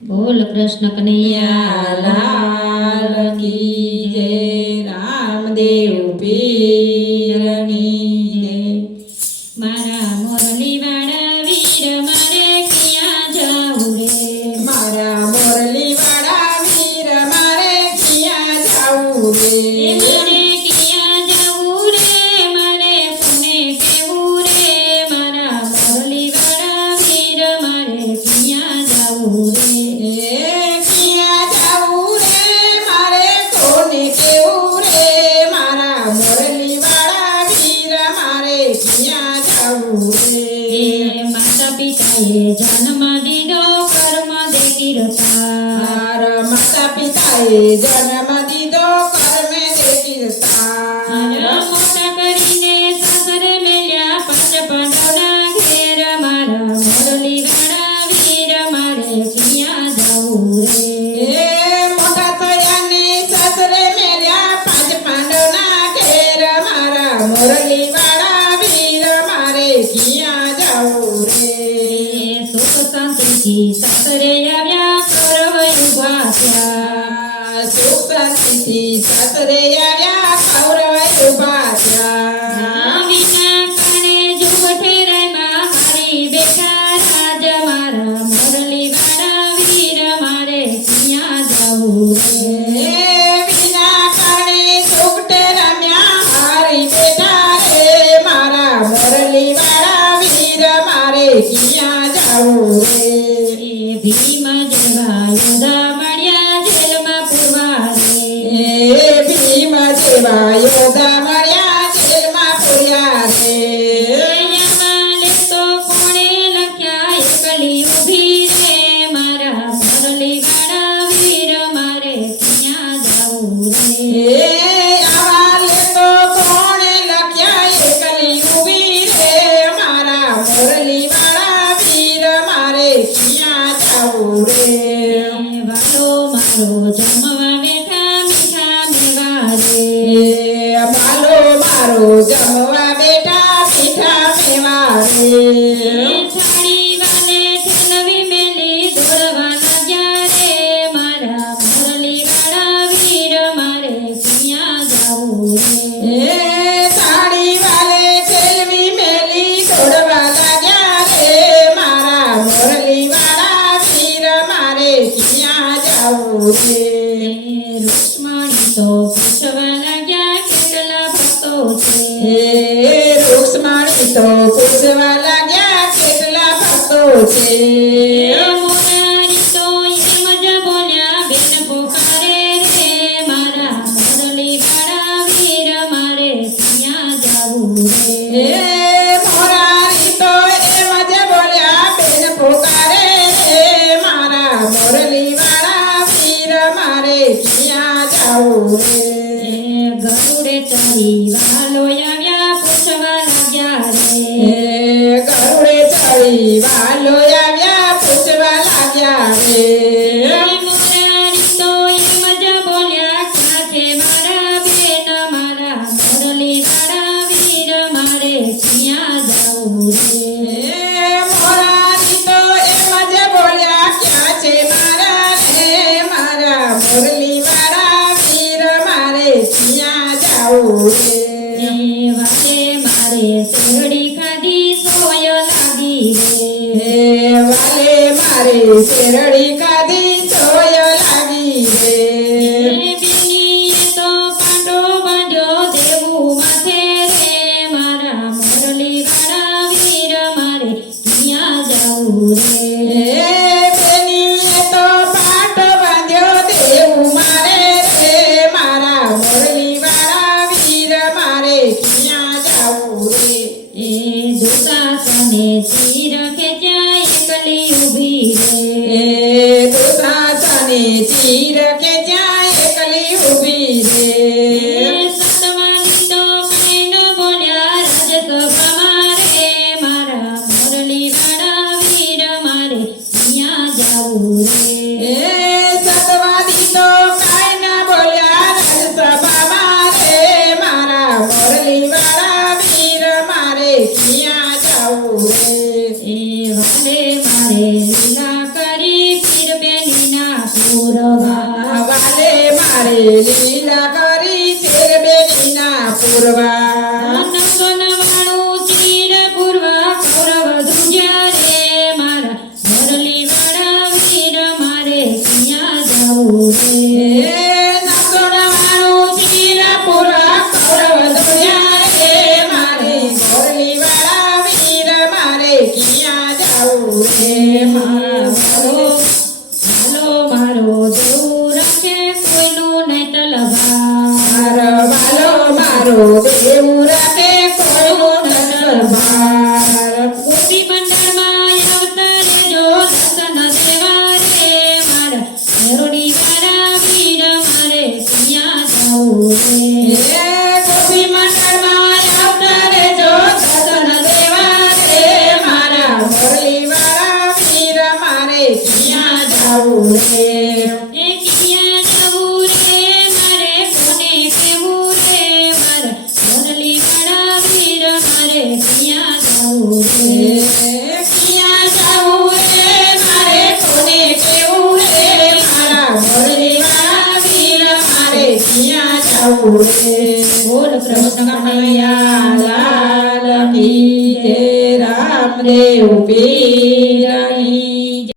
બોલ કૃષ્ણ કનૈયા લાલ કી જય, રામદેવ પીરની જય. મારા મોરલીવાળા વીર મારે ક્યાં જાવું રે, મારા મોરલીવાળા વીર મારે ક્યાં જાવું રે. મારે ક્યાં જાવું રે, મારે કોને કહેવું રે, મારા મોરલીવાળા વીર મારે ક્યાં જાવું રે. ક્યાં જાવું રે, મારે કોને કેવું રે, મારા મોરલીવાળા વીર મારે ક્યાં જાવું રે. માતા પિતાએ જન્મ દીધો કર્મ દેતી રતા, મારા માતા પિતાએ જન્મ દીધો કર્મે દેતીરતા. મોટા કરીને સાસરે મેલ્યા પાંચ પાંડવના ઘેર, મારા મોરલીવાળા વીર મારે ક્યાં જાવું રે. મોટા થયા ને સાસરે મેલ્યા પાંચ પાંડવના ઘેર, મારા મોરલીવાળા વીર મારે ક્યાં જાવું રે. સુખ શાંતિથી સાસરે આવ્યા કૌરવ ઉભા થયા, સુખ શાંતિથી સાસરે આવ્યા કૌરવ ઉભા થયા. વિના કાને જુગ ઠેરાયમાં હારી બેઠા રાજ, મારા મોરલીવાળા વીર મારે ક્યાં જાવું રે. વિના કારણે સુખટે રમ્યા હારી બેઠા રે, મારા મોરલીવાળા વીર મારે ક્યાં જાવું રે. ભીમ જેવા યોધા મળ્યા જેલમાં પૂરવા રે, ભીમ જેવા યોધા મળ્યા જેલમાં પૂર્યા રે. યમા લેતો કોણે લખ્યા એકલી ઊભી રે, મારા મોરલીવાળા વીર મારે ક્યાં જાવું રે. આવા લેતો કોણે લખ્યા એકલી ઊભી રે, મારા મોરલીવાળા વીર મારે ક્યાં જાવું રે. વાલો મારો જમવા બેઠા મીઠા મેવા રે, માલો મારો જમવા બેઠા મીઠા મેવા રે. છાડી વાલે ઠેલવી મેલી દોડવા લાગ્યા રે, મારા મોરલીવાળા વીર મારે ક્યાં જાવું રે. સાડી વાલે ઠેલવી મેલી દોડવા લાગ્યા રે, મારા મોરલીવાળા વીર મારે ક્યાં જાવું રે. રૂક્ષ્મણી તો પૂછવા લાગ્યા કેટલા ભક્તો છે, રૂક્ષ્મણી તો પૂછવા લાગ્યા કેટલા ભક્તો છે. મોરારી તો એમ જ બોલ્યા બેન પોકારે રે, મારા મોરલીવાળા વીર મારે ક્યાં જાવું રે. મોરારી તો એમ જ બોલ્યા બેન પોકારે રે, મારા મોરલીવાળા વીર મારે ક્યાં જાવું રે. ગરુડે ચડી વાલો આવ્યા પૂછવા લાગ્યા રે, ગરુડે ચડી વાલો આવ્યા પૂછવા લાગ્યા રે. મોરારી તો એમ જ બોલ્યા ક્યાં છે મારા બેન, મારા મોરલીવાળા વીર મારે ક્યાં જાવું રે. મોરારી તો એમ જ બોલ્યા ક્યાં છે મારા રે, મારા મોરલીવાળા વીર મારે ક્યાં જાવું રે. વાલે મારે શેરડી ખાધી સોય લાગી રે, વાલે મારે શેરડી ખાધી સોય લાગી રે. બેનીએ તો પાંડો બાંધ્યો દેવું માથે રે, મારા મોરલીવાળા વીર મારે ક્યાં જાવું રે. બેનીએ તો પાટો બાંધ્યો દેવું મારે રે, મારા મોરલીવાળા વીર મારે ક્યાં જાવું રે. દુશાસને ચીર ખેંચ્યા એકલી ઊભી રે, દુશાસને ચીર ખેંચ્યા એકલી ઊભી રે. સતવાની તો કઈ ન બોલ્યા રાજસભામાં રે, મારા મોરલીવાળા વીર મારે ક્યાં જાવું રે. સતવાદી તો કાંઈ ના બોલ્યા રાજસભામાં રે, મારા મોરલીવાળા વીર મારે ક્યાં જાવું રે. વાલે મારે લીલા કરી પીર બેન લીલા કરી તેર બેટીના પૂરવા નવસો નવાણું ચીર પૂર્વા કૌરવ ધ્રુજ્યા રે મારા મોરલીવાળા વીર મારે ક્યાં જાવું રે નવસો નવાણું ચીર પૂરવા કૌરવ ધ્રુજ્યા રે મારે મોરલીવાળા વીર મારે ક્યાં જાવું રે હાલો મારો દેવું રાખે કોઈનું નહીં તલવાર મારો મારો દેવું રાખે કોઈનું નરભાર ગોપી મંડળમાં અવતરેજો દર્શન દેવા રે મારા મેરોડીવાળા વીર મારે ક્યાં જાવું રે ગોપી મંડળમાં અવતરે જો દર્શન દેવા રે મારા મોરલીવાળા વીર મારે ક્યાં જાવું રે એ ક્યાં જાવું રે મારે કોને કહેવું રે મારા મોરલીવાળા વીર મારે ક્યાં જાવું રે ક્યાં જાવું રે મારે કોને કેવું રે મારા મોરલીવાળા વીર મારે ક્યાં જાવું રે બોલ કૃષ્ણ કનૈયા લાલ કી જય રામદેવ પીરની